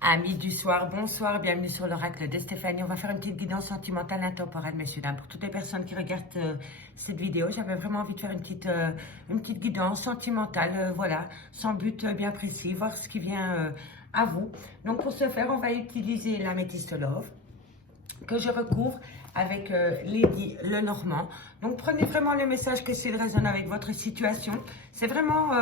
Amis du soir, bonsoir, bienvenue sur l'oracle de Stéphanie. On va faire une petite guidance sentimentale intemporelle, messieurs, dames. Pour toutes les personnes qui regardent cette vidéo, j'avais vraiment envie de faire une petite guidance sentimentale, voilà, sans but bien précis, voir ce qui vient à vous. Donc pour ce faire, on va utiliser l'améthyste Love, que je recouvre avec Lady Lenormand. Donc prenez vraiment le message que s'il résonne avec votre situation. C'est vraiment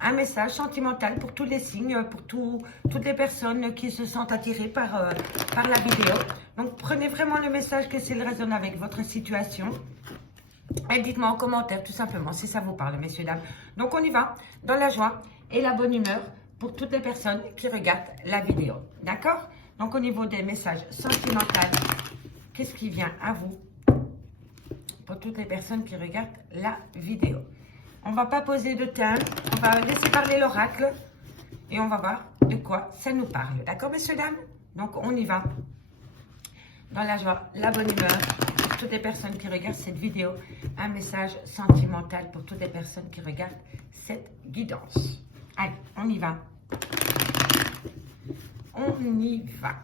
un message sentimental pour tous les signes, pour toutes les personnes qui se sentent attirées par la vidéo. Donc prenez vraiment le message que s'il résonne avec votre situation. Et dites-moi en commentaire tout simplement si ça vous parle, messieurs, dames. Donc on y va dans la joie et la bonne humeur pour toutes les personnes qui regardent la vidéo. D'accord? Donc au niveau des messages sentimentaux, qu'est-ce qui vient à vous pour toutes les personnes qui regardent la vidéo? On ne va pas poser de thème, on va laisser parler l'oracle et on va voir de quoi ça nous parle. D'accord, messieurs, dames? Donc, on y va. Dans la joie, la bonne humeur, pour toutes les personnes qui regardent cette vidéo, un message sentimental pour toutes les personnes qui regardent cette guidance. Allez, on y va. On y va.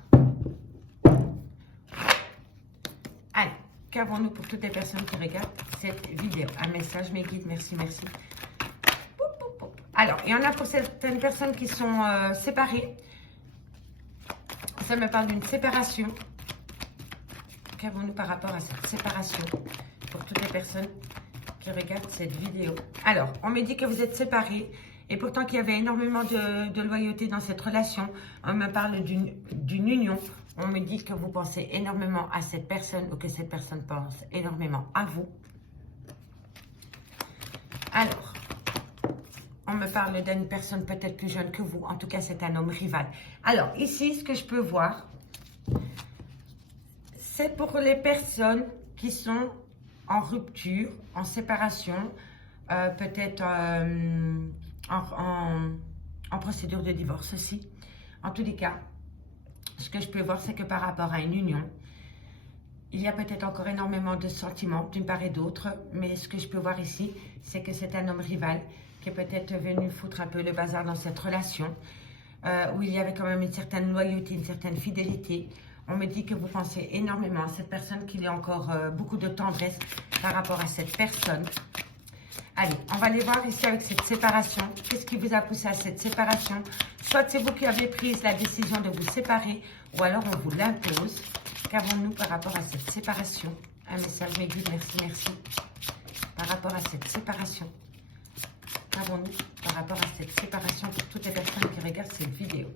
Allez, qu'avons-nous pour toutes les personnes qui regardent cette vidéo? Un message, mes guides, merci, merci. Alors, il y en a pour certaines personnes qui sont séparées. Ça me parle d'une séparation. Qu'avons-nous par rapport à cette séparation pour toutes les personnes qui regardent cette vidéo? Alors, on me dit que vous êtes séparés et pourtant qu'il y avait énormément de loyauté dans cette relation. On me parle d'une union. On me dit que vous pensez énormément à cette personne ou que cette personne pense énormément à vous. Alors, on me parle d'une personne peut-être plus jeune que vous. En tout cas, c'est un homme rival. Alors, ici, ce que je peux voir, c'est pour les personnes qui sont en rupture, en séparation, peut-être en procédure de divorce aussi. En tous les cas, ce que je peux voir, c'est que par rapport à une union, il y a peut-être encore énormément de sentiments d'une part et d'autre, mais ce que je peux voir ici, c'est que c'est un homme rival qui est peut-être venu foutre un peu le bazar dans cette relation, où il y avait quand même une certaine loyauté, une certaine fidélité. On me dit que vous pensez énormément à cette personne, qu'il y a encore beaucoup de tendresse par rapport à cette personne. Allez, on va aller voir ici avec cette séparation. Qu'est-ce qui vous a poussé à cette séparation? Soit c'est vous qui avez pris la décision de vous séparer, ou alors on vous l'impose. Qu'avons-nous par rapport à cette séparation? Un message, mes guides, merci, merci. Par rapport à cette séparation. Qu'avons-nous par rapport à cette séparation pour toutes les personnes qui regardent cette vidéo?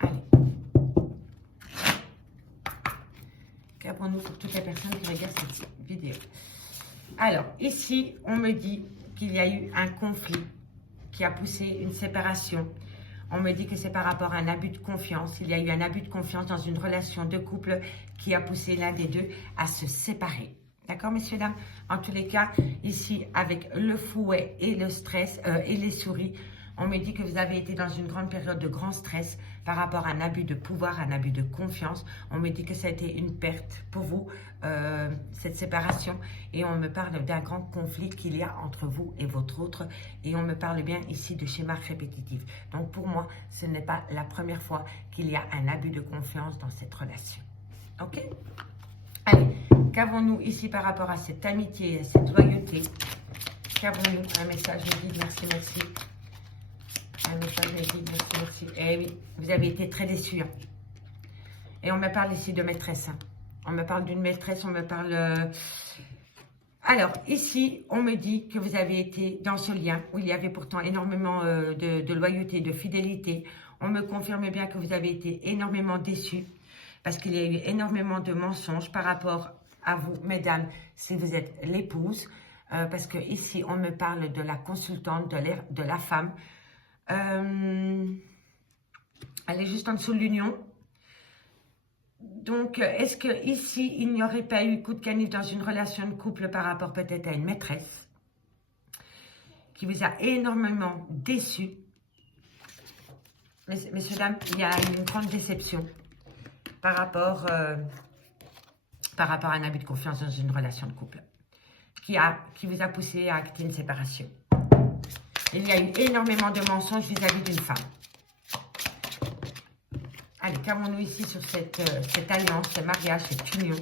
Allez. Qu'avons-nous pour toutes les personnes qui regardent cette vidéo? Alors, ici, on me dit qu'il y a eu un conflit qui a poussé une séparation. On me dit que c'est par rapport à un abus de confiance. Il y a eu un abus de confiance dans une relation de couple qui a poussé l'un des deux à se séparer. D'accord, messieurs, dames? En tous les cas, ici, avec le fouet et le stress et les souris, on me dit que vous avez été dans une grande période de grand stress par rapport à un abus de pouvoir, un abus de confiance. On me dit que ça a été une perte pour vous, cette séparation. Et on me parle d'un grand conflit qu'il y a entre vous et votre autre. Et on me parle bien ici de schéma répétitif. Donc pour moi, ce n'est pas la première fois qu'il y a un abus de confiance dans cette relation. Ok? Allez, qu'avons-nous ici par rapport à cette amitié et à cette loyauté? Qu'avons-nous? Un message, je dis merci, merci. Un message, je dis merci, merci. Eh oui, vous avez été très déçus. Hein. Et on me parle ici de maîtresse. Hein. On me parle d'une maîtresse, on me parle... Alors, ici, on me dit que vous avez été dans ce lien où il y avait pourtant énormément de loyauté, de fidélité. On me confirme bien que vous avez été énormément déçus parce qu'il y a eu énormément de mensonges par rapport à vous, mesdames, si vous êtes l'épouse. Parce que ici, on me parle de la consultante, de la femme. Elle est juste en dessous de l'union. Donc, est-ce que ici il n'y aurait pas eu coup de canif dans une relation de couple par rapport peut-être à une maîtresse qui vous a énormément déçu? Messieurs, dames, il y a une grande déception par rapport à un abus de confiance dans une relation de couple qui vous a poussé à acter une séparation. Il y a eu énormément de mensonges vis-à-vis d'une femme. Allez, qu'avons-nous ici sur cette alliance, ce mariage, cette union?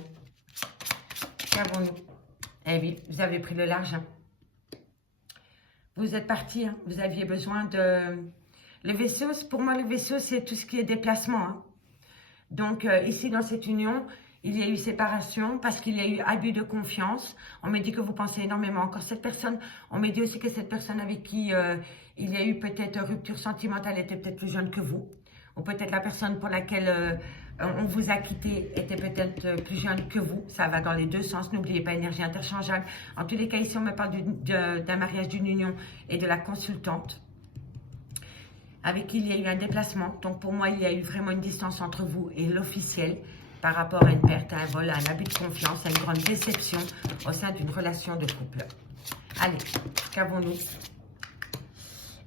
Qu'avons-nous? Eh oui, vous avez pris le large. Hein. Vous êtes parti, hein. Vous aviez besoin de... Le vaisseau, pour moi, le vaisseau, c'est tout ce qui est déplacement. Hein. Donc, ici, dans cette union, il y a eu séparation parce qu'il y a eu abus de confiance. On me dit que vous pensez énormément encore cette personne. On me dit aussi que cette personne avec qui il y a eu peut-être rupture sentimentale était peut-être plus jeune que vous. Ou peut-être la personne pour laquelle on vous a quitté était peut-être plus jeune que vous. Ça va dans les deux sens. N'oubliez pas, énergie interchangeable. En tous les cas, ici, on me parle d'un mariage, d'une union et de la consultante avec qui il y a eu un déplacement. Donc, pour moi, il y a eu vraiment une distance entre vous et l'officiel par rapport à une perte, à un vol, à un abus de confiance, à une grande déception au sein d'une relation de couple. Allez, qu'avons-nous?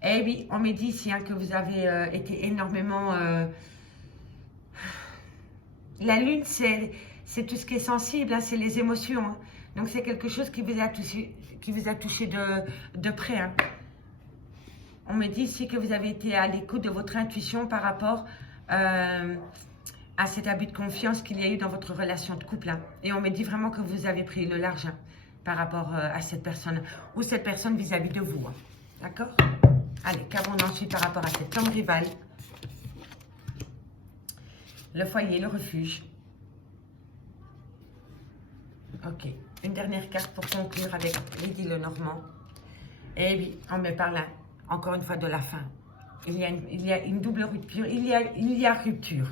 Eh oui, on me dit ici hein, que vous avez été énormément... La lune, c'est tout ce qui est sensible, hein, c'est les émotions. Hein. Donc, c'est quelque chose qui vous a touché de près. Hein. On me dit ici que vous avez été à l'écoute de votre intuition par rapport à cet abus de confiance qu'il y a eu dans votre relation de couple. Hein. Et on me dit vraiment que vous avez pris le large hein, par rapport à cette personne ou cette personne vis-à-vis de vous. Hein. D'accord? Allez, qu'avons-nous ensuite par rapport à cet homme rival? Le foyer, le refuge. Ok, une dernière carte pour conclure avec Lady Lenormand. Et oui, on me parle hein, encore une fois de la fin. Il y a une double rupture, il y a rupture.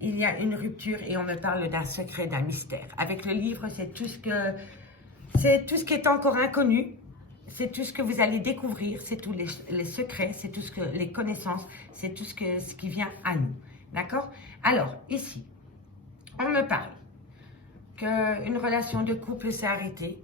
Il y a une rupture et on me parle d'un secret, d'un mystère. Avec le livre, c'est tout ce qui est encore inconnu. C'est tout ce que vous allez découvrir, c'est tous les secrets, c'est tout ce que les connaissances, c'est tout ce qui vient à nous. D'accord? Alors, ici, on me parle qu'une relation de couple s'est arrêtée,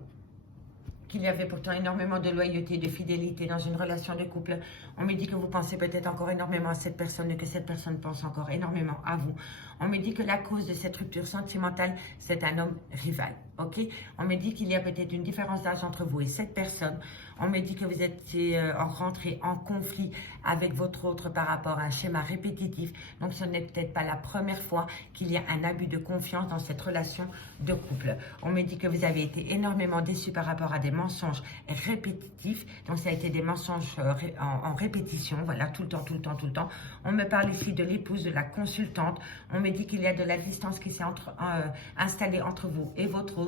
qu'il y avait pourtant énormément de loyauté, de fidélité dans une relation de couple. On me dit que vous pensez peut-être encore énormément à cette personne et que cette personne pense encore énormément à vous. On me dit que la cause de cette rupture sentimentale, c'est un homme rival. Ok? On me dit qu'il y a peut-être une différence d'âge entre vous et cette personne. On me dit que vous étiez rentré en conflit avec votre autre par rapport à un schéma répétitif. Donc, ce n'est peut-être pas la première fois qu'il y a un abus de confiance dans cette relation de couple. On me dit que vous avez été énormément déçu par rapport à des mensonges répétitifs. Donc, ça a été des mensonges en répétition. Voilà, tout le temps. On me parle ici de l'épouse, de la consultante. On me dit qu'il y a de la distance qui s'est installée entre vous et votre autre.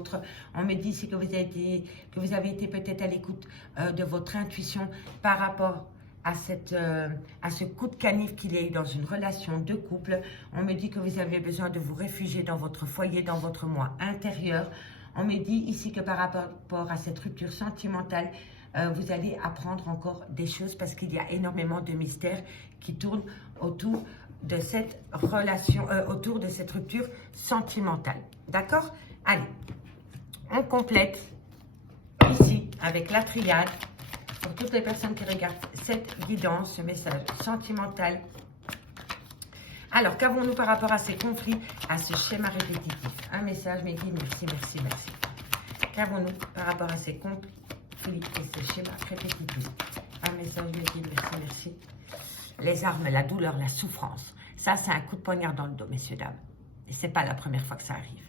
On me dit ici que vous avez été peut-être à l'écoute de votre intuition par rapport à ce coup de canif qu'il y a eu dans une relation de couple. On me dit que vous avez besoin de vous réfugier dans votre foyer, dans votre moi intérieur. On me dit ici que par rapport à cette rupture sentimentale, vous allez apprendre encore des choses parce qu'il y a énormément de mystères qui tournent autour de cette relation, autour de cette rupture sentimentale. D'accord? Allez, on complète ici avec la triade pour toutes les personnes qui regardent cette guidance, ce message sentimental. Alors, qu'avons-nous par rapport à ces conflits, à ce schéma répétitif? Un message, mes guides, merci. Qu'avons-nous par rapport à ces conflits et ce schéma répétitif? Un message, mes guides, merci. Les armes, la douleur, la souffrance. Ça, c'est un coup de poignard dans le dos, messieurs, dames. Et ce n'est pas la première fois que ça arrive.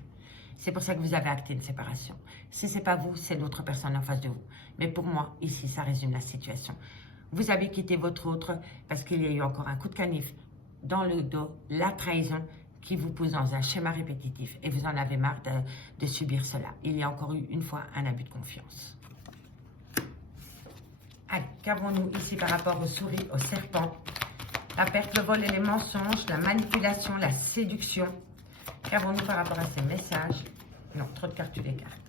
C'est pour ça que vous avez acté une séparation. Si ce n'est pas vous, c'est l'autre personne en face de vous. Mais pour moi, ici, ça résume la situation. Vous avez quitté votre autre parce qu'il y a eu encore un coup de canif dans le dos, la trahison qui vous pousse dans un schéma répétitif. Et vous en avez marre de subir cela. Il y a encore eu une fois un abus de confiance. Allez, qu'avons-nous ici par rapport aux souris, au serpent? La perte, le vol et les mensonges, la manipulation, la séduction. Qu'avons-nous par rapport à ces messages? Non, trop de cartes, les cartes.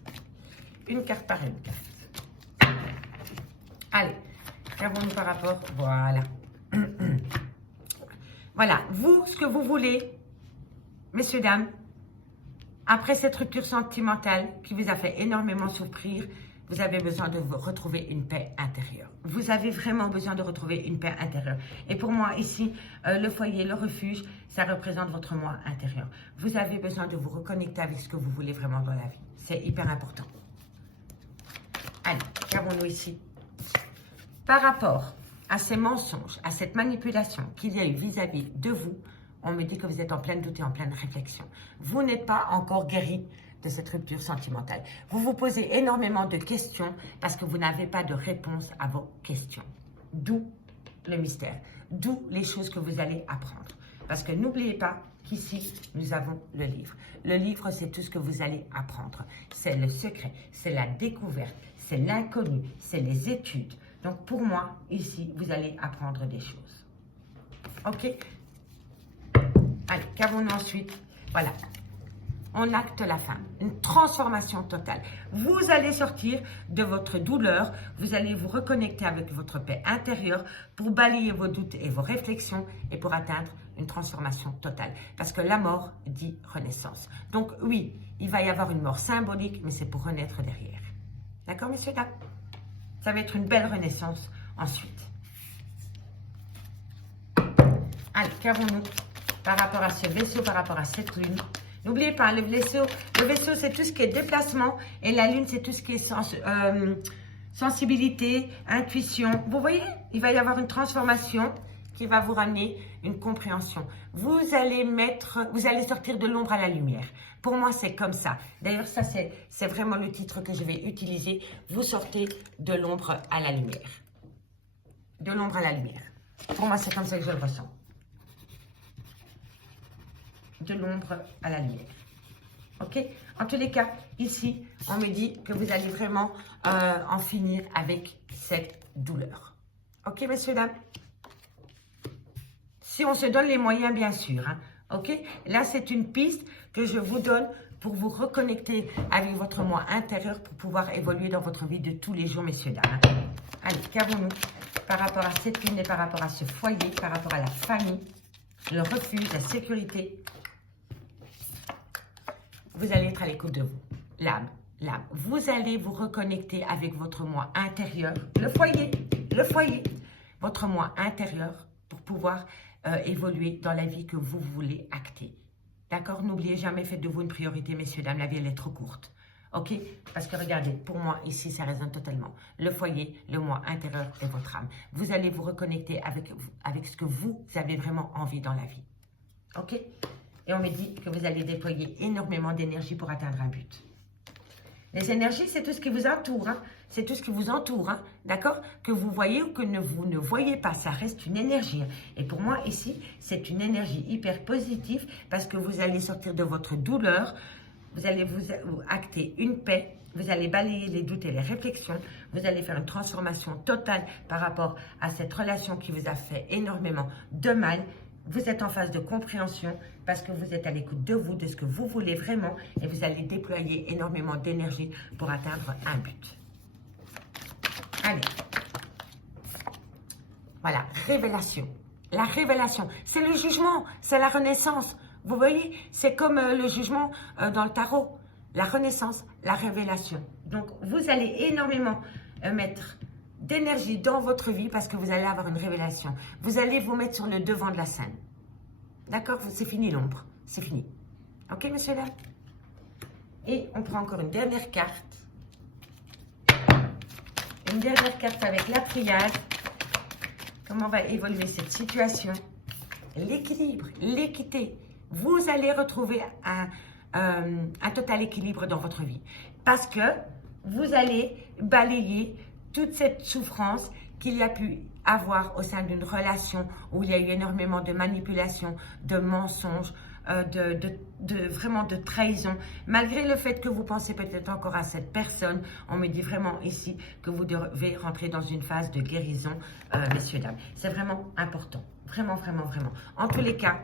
Une carte par une carte. Allez, qu'avons-nous par rapport? Voilà. Voilà, vous, ce que vous voulez, messieurs, dames, après cette rupture sentimentale qui vous a fait énormément souffrir, vous avez besoin de retrouver une paix intérieure. Vous avez vraiment besoin de retrouver une paix intérieure. Et pour moi, ici, le foyer, le refuge, ça représente votre moi intérieur. Vous avez besoin de vous reconnecter avec ce que vous voulez vraiment dans la vie. C'est hyper important. Allez, qu'avons-nous ici? Par rapport à ces mensonges, à cette manipulation qu'il y a eu vis-à-vis de vous on me dit que vous êtes en pleine doute et en pleine réflexion. Vous n'êtes pas encore guéri de cette rupture sentimentale. Vous vous posez énormément de questions parce que vous n'avez pas de réponse à vos questions. D'où le mystère, d'où les choses que vous allez apprendre. Parce que n'oubliez pas qu'ici, nous avons le livre. Le livre, c'est tout ce que vous allez apprendre. C'est le secret, c'est la découverte, c'est l'inconnu, c'est les études. Donc pour moi, ici, vous allez apprendre des choses. Ok? Allez, qu'avons-nous ensuite? Voilà. On acte la fin, une transformation totale. Vous allez sortir de votre douleur, vous allez vous reconnecter avec votre paix intérieure pour balayer vos doutes et vos réflexions et pour atteindre une transformation totale. Parce que la mort dit renaissance. Donc oui, il va y avoir une mort symbolique, mais c'est pour renaître derrière. D'accord, messieurs, dames? Ça va être une belle renaissance ensuite. Allez, qu'avons-nous par rapport à ce vaisseau, par rapport à cette lune? N'oubliez pas, le vaisseau c'est tout ce qui est déplacement et la lune, c'est tout ce qui est sensibilité, intuition. Vous voyez, il va y avoir une transformation qui va vous ramener une compréhension. Vous allez sortir de l'ombre à la lumière. Pour moi, c'est comme ça. D'ailleurs, ça, c'est vraiment le titre que je vais utiliser. Vous sortez de l'ombre à la lumière. De l'ombre à la lumière. Pour moi, c'est comme ça que je le ressens. De l'ombre à la lumière. Ok? En tous les cas, ici, on me dit que vous allez vraiment en finir avec cette douleur. Ok, messieurs, dames? Si on se donne les moyens, bien sûr. Hein, ok? Là, c'est une piste que je vous donne pour vous reconnecter avec votre moi intérieur pour pouvoir évoluer dans votre vie de tous les jours, messieurs, dames. Hein. Allez, qu'avons-nous par rapport à cette lune et par rapport à ce foyer, par rapport à la famille, le refuge, la sécurité? Vous allez être à l'écoute de vous. L'âme. Vous allez vous reconnecter avec votre moi intérieur. Le foyer. Votre moi intérieur pour pouvoir évoluer dans la vie que vous voulez acter. D'accord? N'oubliez jamais, faites de vous une priorité, messieurs, dames. La vie, elle est trop courte. Ok? Parce que regardez, pour moi, ici, ça résonne totalement. Le foyer, le moi intérieur et votre âme. Vous allez vous reconnecter avec ce que vous avez vraiment envie dans la vie. Ok? Et on me dit que vous allez déployer énormément d'énergie pour atteindre un but. Les énergies, c'est tout ce qui vous entoure. Hein. C'est tout ce qui vous entoure. Hein. D'accord? Que vous voyez ou que vous ne voyez pas. Ça reste une énergie. Et pour moi, ici, c'est une énergie hyper positive parce que vous allez sortir de votre douleur. Vous allez vous acter une paix. Vous allez balayer les doutes et les réflexions. Vous allez faire une transformation totale par rapport à cette relation qui vous a fait énormément de mal. Vous êtes en phase de compréhension parce que vous êtes à l'écoute de vous, de ce que vous voulez vraiment et vous allez déployer énormément d'énergie pour atteindre un but. Allez. Voilà, révélation. La révélation, c'est le jugement, c'est la renaissance. Vous voyez, c'est comme le jugement dans le tarot. La renaissance, la révélation. Donc, vous allez énormément mettre d'énergie dans votre vie parce que vous allez avoir une révélation. Vous allez vous mettre sur le devant de la scène. D'accord? C'est fini l'ombre. C'est fini. Ok, monsieur là? Et on prend encore une dernière carte. Une dernière carte avec la triade. Comment va évoluer cette situation? L'équilibre, l'équité. Vous allez retrouver un total équilibre dans votre vie. Parce que vous allez balayer toute cette souffrance qu'il y a pu avoir au sein d'une relation où il y a eu énormément de manipulation, de mensonges, vraiment de trahison. Malgré le fait que vous pensez peut-être encore à cette personne, on me dit vraiment ici que vous devez rentrer dans une phase de guérison, messieurs, dames. C'est vraiment important. Vraiment, vraiment, vraiment. En tous les cas,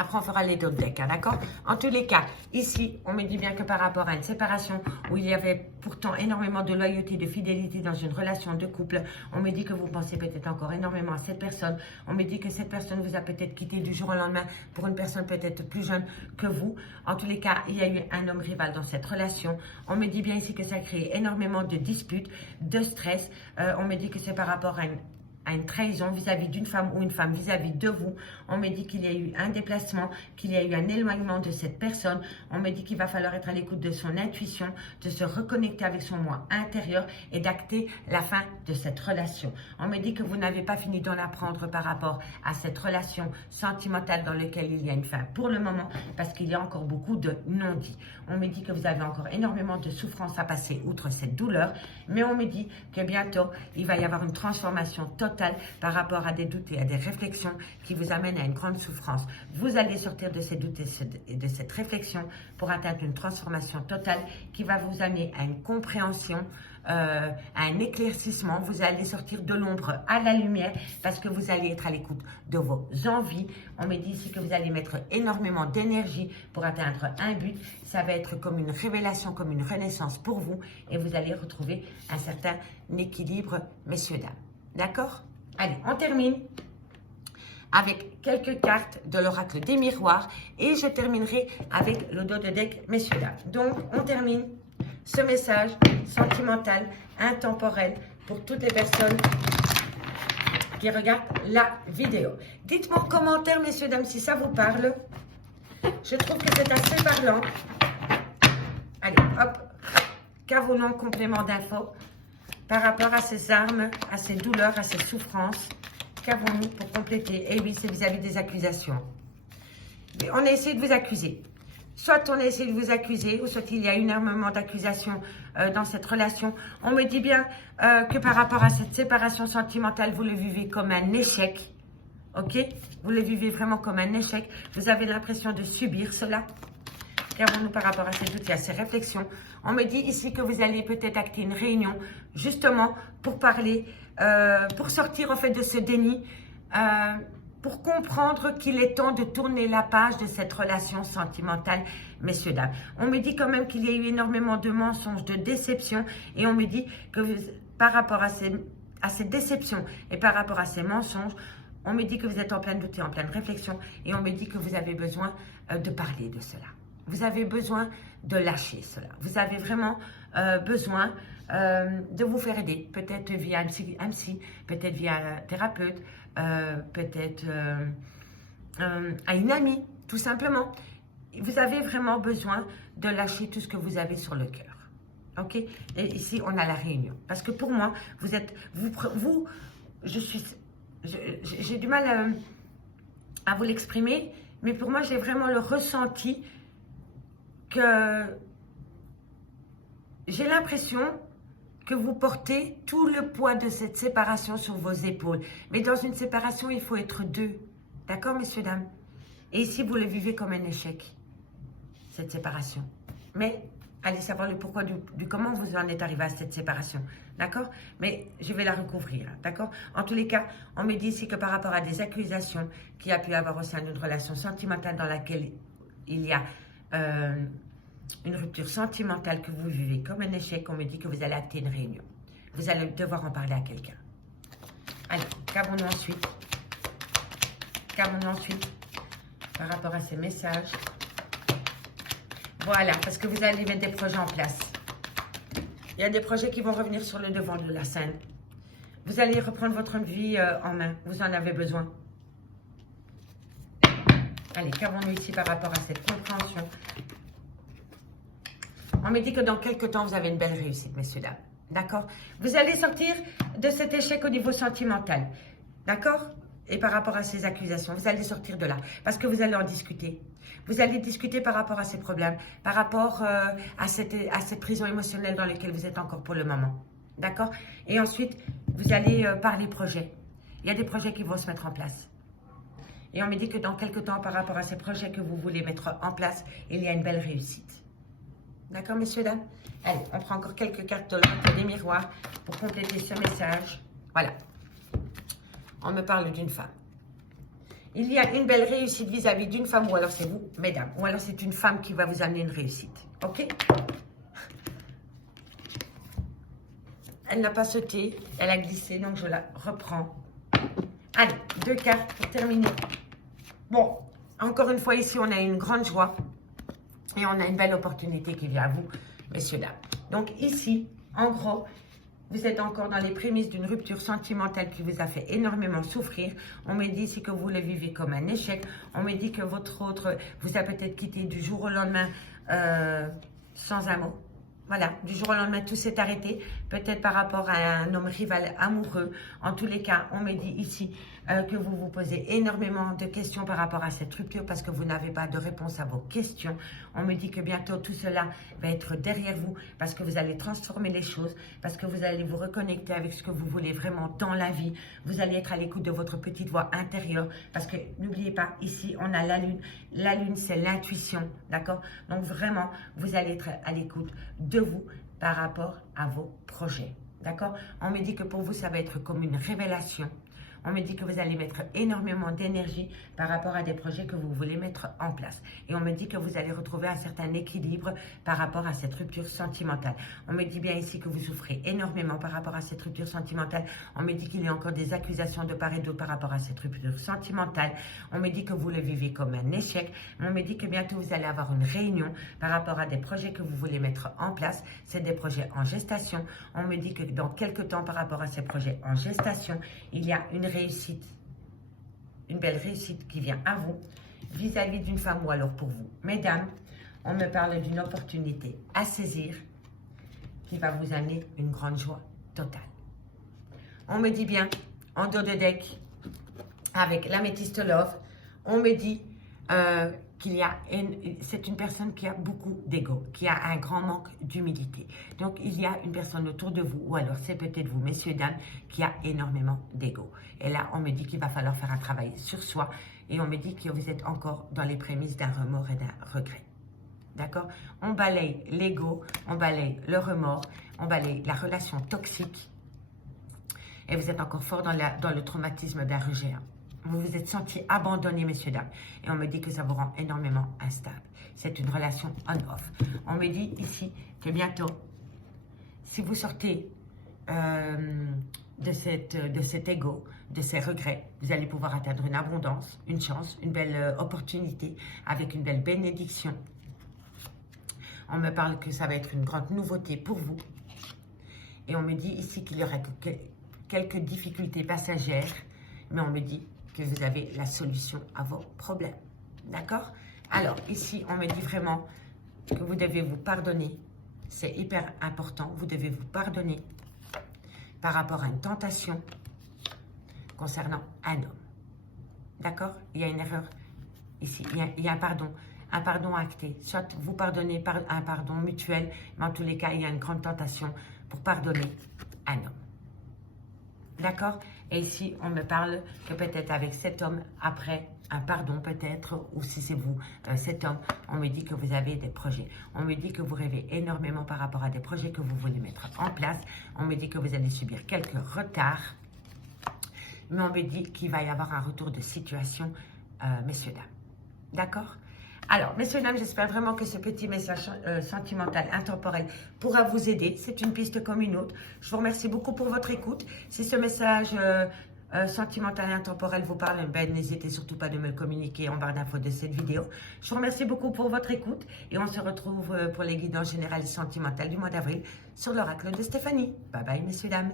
après, on fera les deux decks, hein, d'accord? En tous les cas, ici, on me dit bien que par rapport à une séparation où il y avait pourtant énormément de loyauté, de fidélité dans une relation de couple, on me dit que vous pensez peut-être encore énormément à cette personne. On me dit que cette personne vous a peut-être quitté du jour au lendemain pour une personne peut-être plus jeune que vous. En tous les cas, il y a eu un homme rival dans cette relation. On me dit bien ici que ça a créé énormément de disputes, de stress. On me dit que c'est par rapport à à une trahison vis-à-vis d'une femme ou une femme vis-à-vis de vous. On me dit qu'il y a eu un déplacement, qu'il y a eu un éloignement de cette personne. On me dit qu'il va falloir être à l'écoute de son intuition, de se reconnecter avec son moi intérieur et d'acter la fin de cette relation. On me dit que vous n'avez pas fini d'en apprendre par rapport à cette relation sentimentale dans laquelle il y a une fin pour le moment, parce qu'il y a encore beaucoup de non-dits. On me dit que vous avez encore énormément de souffrance à passer outre cette douleur, mais on me dit que bientôt, il va y avoir une transformation totale par rapport à des doutes et à des réflexions qui vous amènent à une grande souffrance. Vous allez sortir de ces doutes et de cette réflexion pour atteindre une transformation totale qui va vous amener à une compréhension, à un éclaircissement. Vous allez sortir de l'ombre à la lumière parce que vous allez être à l'écoute de vos envies. On me dit ici que vous allez mettre énormément d'énergie pour atteindre un but. Ça va être comme une révélation, comme une renaissance pour vous et vous allez retrouver un certain équilibre, messieurs, dames. D'accord? Allez, on termine avec quelques cartes de l'oracle des miroirs et je terminerai avec le dos de deck, messieurs, dames. Donc, on termine ce message sentimental, intemporel pour toutes les personnes qui regardent la vidéo. Dites-moi en commentaire, messieurs, dames, si ça vous parle. Je trouve que c'est assez parlant. Allez, hop, qu'avons-nous en complément d'infos par rapport à ces armes, à ces douleurs, à ces souffrances? Qu'avons-nous pour compléter? Eh oui, c'est vis-à-vis des accusations. On a essayé de vous accuser. Soit on a essayé de vous accuser, ou soit il y a énormément d'accusations dans cette relation. On me dit bien que par rapport à cette séparation sentimentale, vous le vivez comme un échec. Ok? Vous le vivez vraiment comme un échec. Vous avez l'impression de subir cela. Qu'avons-nous par rapport à ces doutes et à ces réflexions? On me dit ici que vous allez peut-être acter une réunion, justement, pour parler, pour sortir en fait de ce déni, pour comprendre qu'il est temps de tourner la page de cette relation sentimentale, messieurs, dames. On me dit quand même qu'il y a eu énormément de mensonges, de déceptions, et on me dit que par rapport à ces déceptions et par rapport à ces mensonges, on me dit que vous êtes en plein doute et en pleine réflexion, et on me dit que vous avez besoin de parler de cela. Vous avez besoin de lâcher cela. Vous avez vraiment besoin de vous faire aider, peut-être via un psy, peut-être via un thérapeute, peut-être à une amie, tout simplement. Vous avez vraiment besoin de lâcher tout ce que vous avez sur le cœur. Ok? Et ici, on a la réunion. Parce que pour moi, j'ai du mal à vous l'exprimer, mais pour moi, j'ai vraiment le ressenti que j'ai l'impression que vous portez tout le poids de cette séparation sur vos épaules. Mais dans une séparation, il faut être deux. D'accord, messieurs, dames? Et ici, vous le vivez comme un échec, cette séparation. Mais allez savoir le pourquoi du comment vous en êtes arrivé à cette séparation. D'accord? Mais je vais la recouvrir. D'accord? En tous les cas, on me dit ici que par rapport à des accusations qu'il y a pu avoir au sein d'une relation sentimentale dans laquelle il y a une rupture sentimentale que vous vivez comme un échec, on me dit que vous allez acter une réunion. Vous allez devoir en parler à quelqu'un. Allez, qu'avons-nous ensuite? Qu'avons-nous ensuite par rapport à ces messages? Voilà, parce que vous allez mettre des projets en place. Il y a des projets qui vont revenir sur le devant de la scène. Vous allez reprendre votre vie en main. Vous en avez besoin. Allez, qu'avons-nous ici par rapport à cette compréhension? On me dit que dans quelques temps, vous avez une belle réussite, messieurs, dames. D'accord? Vous allez sortir de cet échec au niveau sentimental. D'accord? Et par rapport à ces accusations, vous allez sortir de là. Parce que vous allez en discuter. Vous allez discuter par rapport à ces problèmes, par rapport à cette prison émotionnelle dans laquelle vous êtes encore pour le moment. D'accord? Et ensuite, vous allez parler projets. Il y a des projets qui vont se mettre en place. Et on me dit que dans quelques temps, par rapport à ces projets que vous voulez mettre en place, il y a une belle réussite. D'accord, messieurs, dames? Allez, on prend encore quelques cartes de l'oracle des miroirs pour compléter ce message. Voilà. On me parle d'une femme. Il y a une belle réussite vis-à-vis d'une femme, ou alors c'est vous, mesdames, ou alors c'est une femme qui va vous amener une réussite. Ok? Elle n'a pas sauté, elle a glissé, donc je la reprends. Allez, 2 cartes pour terminer. Bon, encore une fois, ici, on a une grande joie. Et on a une belle opportunité qui vient à vous, messieurs, dames. Donc ici, en gros, vous êtes encore dans les prémices d'une rupture sentimentale qui vous a fait énormément souffrir. On me dit ici que vous le vivez comme un échec. On me dit que votre autre vous a peut-être quitté du jour au lendemain sans un mot. Voilà, du jour au lendemain, tout s'est arrêté. Peut-être par rapport à un homme rival amoureux. En tous les cas, on me dit ici que vous vous posez énormément de questions par rapport à cette rupture parce que vous n'avez pas de réponse à vos questions. On me dit que bientôt, tout cela va être derrière vous parce que vous allez transformer les choses, parce que vous allez vous reconnecter avec ce que vous voulez vraiment dans la vie. Vous allez être à l'écoute de votre petite voix intérieure parce que n'oubliez pas, ici, on a la lune. La lune, c'est l'intuition, d'accord? Donc vraiment, vous allez être à l'écoute de vous par rapport à vos projets, d'accord? On me dit que pour vous, ça va être comme une révélation. On me dit que vous allez mettre énormément d'énergie par rapport à des projets que vous voulez mettre en place. Et on me dit que vous allez retrouver un certain équilibre par rapport à cette rupture sentimentale. On me dit bien ici que vous souffrez énormément par rapport à cette rupture sentimentale. On me dit qu'il y a encore des accusations de part et d'autre par rapport à cette rupture sentimentale. On me dit que vous le vivez comme un échec. On me dit que bientôt vous allez avoir une réunion par rapport à des projets que vous voulez mettre en place. C'est des projets en gestation. On me dit que dans quelques temps par rapport à ces projets en gestation, il y a une réussite, une belle réussite qui vient à vous vis-à-vis d'une femme ou alors pour vous. Mesdames, on me parle d'une opportunité à saisir qui va vous amener une grande joie totale. On me dit bien, en dos de deck, avec l'améthyste love, on me dit c'est une personne qui a beaucoup d'ego, qui a un grand manque d'humilité. Donc, il y a une personne autour de vous, ou alors c'est peut-être vous, messieurs, dames, qui a énormément d'ego. Et là, on me dit qu'il va falloir faire un travail sur soi. Et on me dit que vous êtes encore dans les prémices d'un remords et d'un regret. D'accord? On balaye l'ego, on balaye le remords, on balaye la relation toxique. Et vous êtes encore fort dans le traumatisme d'un rejet. Vous vous êtes senti abandonné, messieurs, dames. Et on me dit que ça vous rend énormément instable. C'est une relation on-off. On me dit ici que bientôt, si vous sortez de cet ego, de ces regrets, vous allez pouvoir atteindre une abondance, une chance, une belle opportunité avec une belle bénédiction. On me parle que ça va être une grande nouveauté pour vous. Et on me dit ici qu'il y aura quelques difficultés passagères, mais on me dit que vous avez la solution à vos problèmes. D'accord? Alors, ici, on me dit vraiment que vous devez vous pardonner. C'est hyper important. Vous devez vous pardonner par rapport à une tentation concernant un homme. D'accord? Il y a une erreur ici. Il y a un pardon acté. Soit vous pardonnez par un pardon mutuel, mais en tous les cas, il y a une grande tentation pour pardonner un homme. D'accord? Et ici, on me parle que peut-être avec cet homme, après un pardon peut-être, ou si c'est vous, cet homme, on me dit que vous avez des projets. On me dit que vous rêvez énormément par rapport à des projets que vous voulez mettre en place. On me dit que vous allez subir quelques retards. Mais on me dit qu'il va y avoir un retour de situation, messieurs, dames. D'accord? Alors, messieurs, dames, j'espère vraiment que ce petit message sentimental, intemporel, pourra vous aider. C'est une piste comme une autre. Je vous remercie beaucoup pour votre écoute. Si ce message sentimental, intemporel vous parle, ben, n'hésitez surtout pas de me le communiquer en barre d'infos de cette vidéo. Je vous remercie beaucoup pour votre écoute et on se retrouve pour les guidances générales et sentimentales du mois d'avril sur l'oracle de Stéphanie. Bye bye, messieurs, dames.